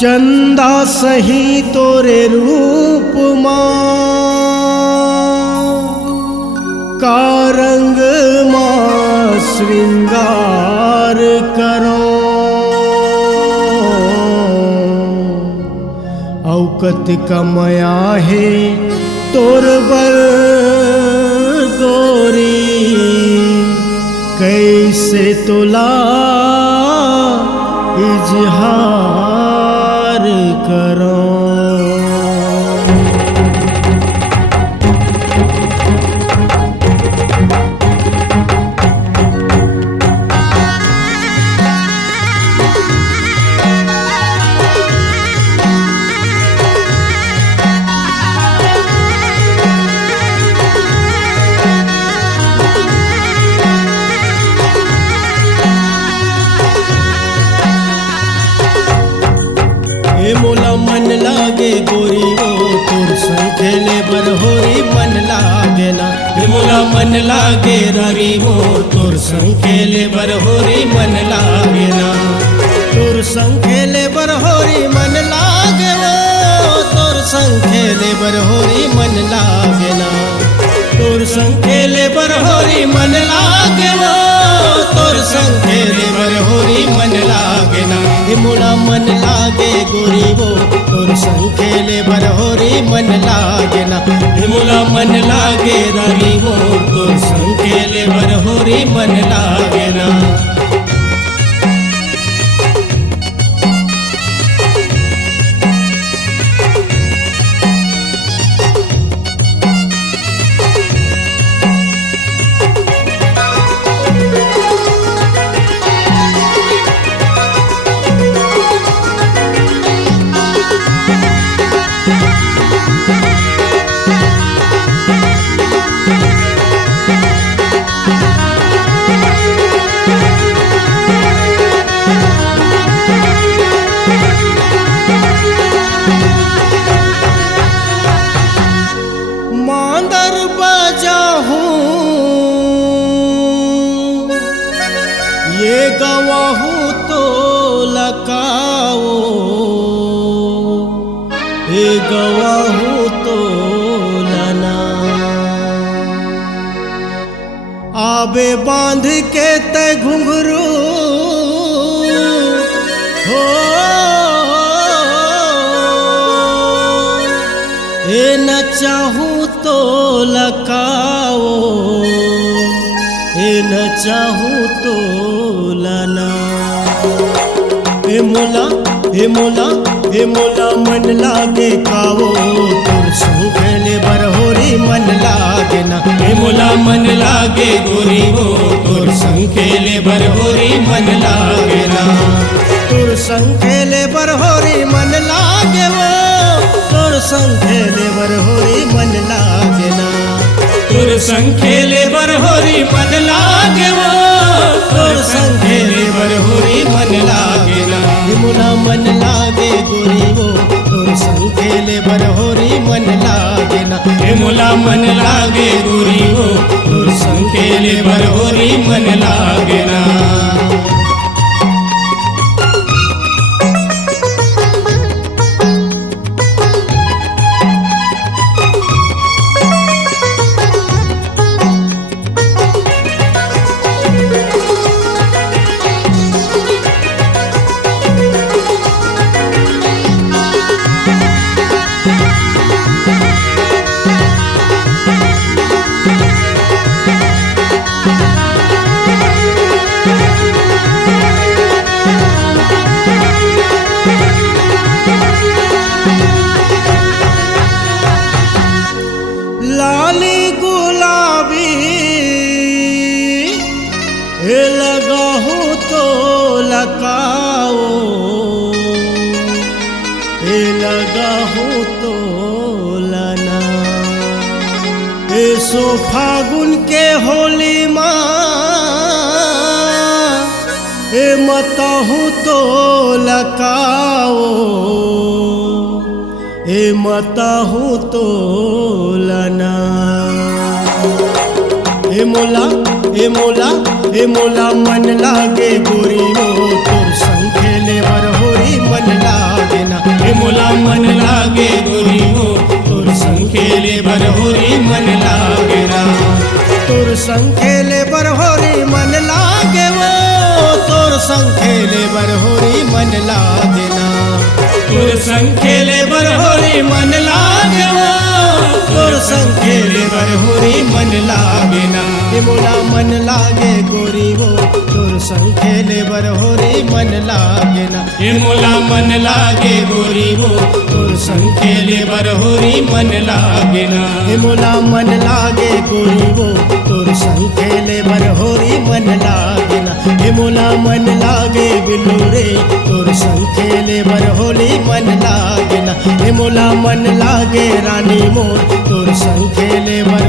चंदा सही तोरे रूप माँ का रंग माँ श्रृंगार करो औकत कमया है तोर बर गोरी कैसे तुला इजहार करो। मोला मन लागे गोरी वो तोर संग खेले बर होरी मन लागे ना। हे मोला मन लागे रानी मोर तोर संग खेले बर होरी मन लागे ना। तोर संग खेले बर होरी मन लागे वो तोर संग खेले बर होरी मन लागे ना। तोर संग खेले बर होरी मन लागे वो तोर संग खेले बर होरी मन लागे ना। हे मोला मन लागे गोरी वो तोर संग खेले बर होरी मन लागे ना। हे मोला मन लागे रानी वो तोर संग खेले बर होरी मन लागे ना। मांदर बजा हूँ ये गवाहूँ तो लकाओ ये गवाहूँ तो लना। आबे बांध के ते घुंघरू हो ए न चाहूँ तो लकाओ ए न चाहूँ तो लना। ए मोला ए मोला ए मोला मन लागे काओ तोर संग खेले बर होरी मन लागे ना। ए मोला मन लागे गोरी वो तोर संग खेले बर होरी मन लागे ना। तोर संग खेले बर होरी मन लागे वो तोर संग खेले बर होरी मन लागे ना। तोर संग खेले बर होरी मन लागे वो तोर संग खेले बर होरी मन लागे ना। हे मोला मन लागे गोरी वो तोर संग खेले बर होरी मन लागे ना। हे मोला मन लागे गोरी वो तोर संग खेले बर होरी मन लागे ना। लाली गुलाबी हे लगाहूँ तो लकाओ हे लगाहूँ तो लना। हे सो फागुन के होली माँ हे मतहूँ तो लकाओ हे मतहूँ तो लना। हे मोला हे मोला हे मोला मन लागे गोरी वो तोर संग खेले बर होरी मन लागे ना। मोला मन लागे गोरी हो तोर संग खेले बर होरी मन लागे ना तोर संग खेले बर होरी मन लागे वो तोर संग खेले बर होरी मन लागे ना तोर संग खेले बर होरी मन लागे वो तोर संग खेले बर होरी मन लागे ना मोला मन लागे गोरी हो तोर संग खेले बर होरी मन लागे ना मोला मन लागे गोरी हो तोर संग खेले बर होरी मन लागे ना मोला मन लागे गोरी हो तोर संग खेले बर होरी मन लागे ना मोला मन लागे बिल्लू रे तोर संग खेले बर होली मन लागे ना मोला मन लागे रानी मोर तोर संग खेले बर